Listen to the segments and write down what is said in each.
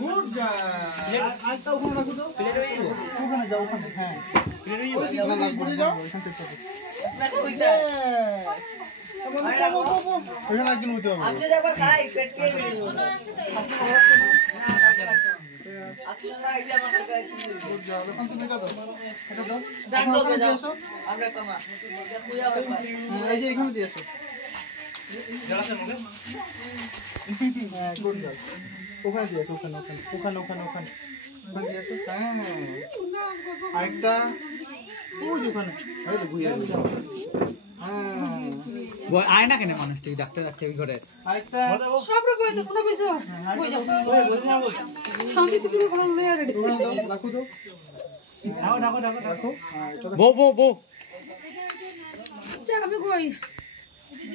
good girl আজটা ওখানে রাখো তো প্লেট হয়ে গেল ওখানে যাও ওখানে হ্যাঁ প্লেট হয়ে গেল ঘুরে যাও ওখান থেকে ওখানে একদিন উঠতে হবে আপনি একবার খাই পেট কে মিলবে আসলে না এই যে আমাদের কাছে গুড গার্ল ওখান থেকে দাও এটা দাও ডাক দাও আমরা কমা কুয়া হবে এই যে এখানে দিয়ে আসো হ্যাঁ গুড গার্ল ওখানে দিয়ে আসো ওখানে দিয়ে আসো হ্যাঁ আরেকটা ওই ওখানে আরে তো ঘুরিয়ে দাও আয় না কেন মানুষটি ডাক্তার আছে ওই ঘরে আরেকটা সব রকম তো কোনো পয়সা কই যাও শান্তি তো পুরো ভালো লয়া রেডি রাখো তো রাখো বো চা আমি কই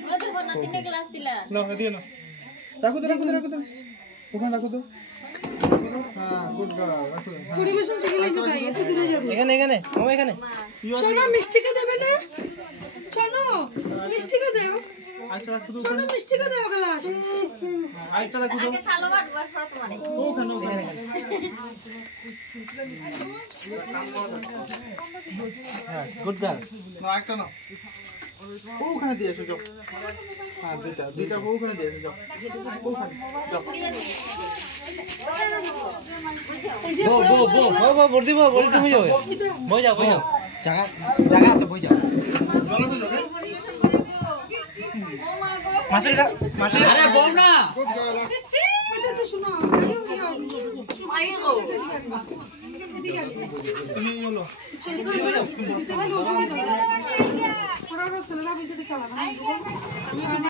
ও দেখো না তিনে ক্লাস দিলা না দিয়ে না রাখো তো ওখানে রাখো তো হ্যাঁ গুড গার্ল রাখো পরিবেশন শিখে লাগবে তাই এত দূরে যাব এখানে মামা এখানে শোনো মিষ্টিকে দেবে না শোনো মিষ্টিকে দাও আরেকটা রাখো তো শোনো মিষ্টিকে দাও গ্লাস আরেকটা রাখো তো আগে সালোয়ার ওয়ার তোমারে ওখানে হ্যাঁ গুড গার্ল না একটা না ওখানে দিয়ে এসো যাও হ্যাঁ দুইটা ওখানে দিয়ে এসো যাও ওখানে যাও বো বর্দি তুমি যাও বই যাও জায়গা আছে বই যাও জল আছে যাও মাসের আরে বল না গুড গার্ল কইতাছে শোনো আইও তুমি বলো ওরা ছেলেরা বেশি দেখালা না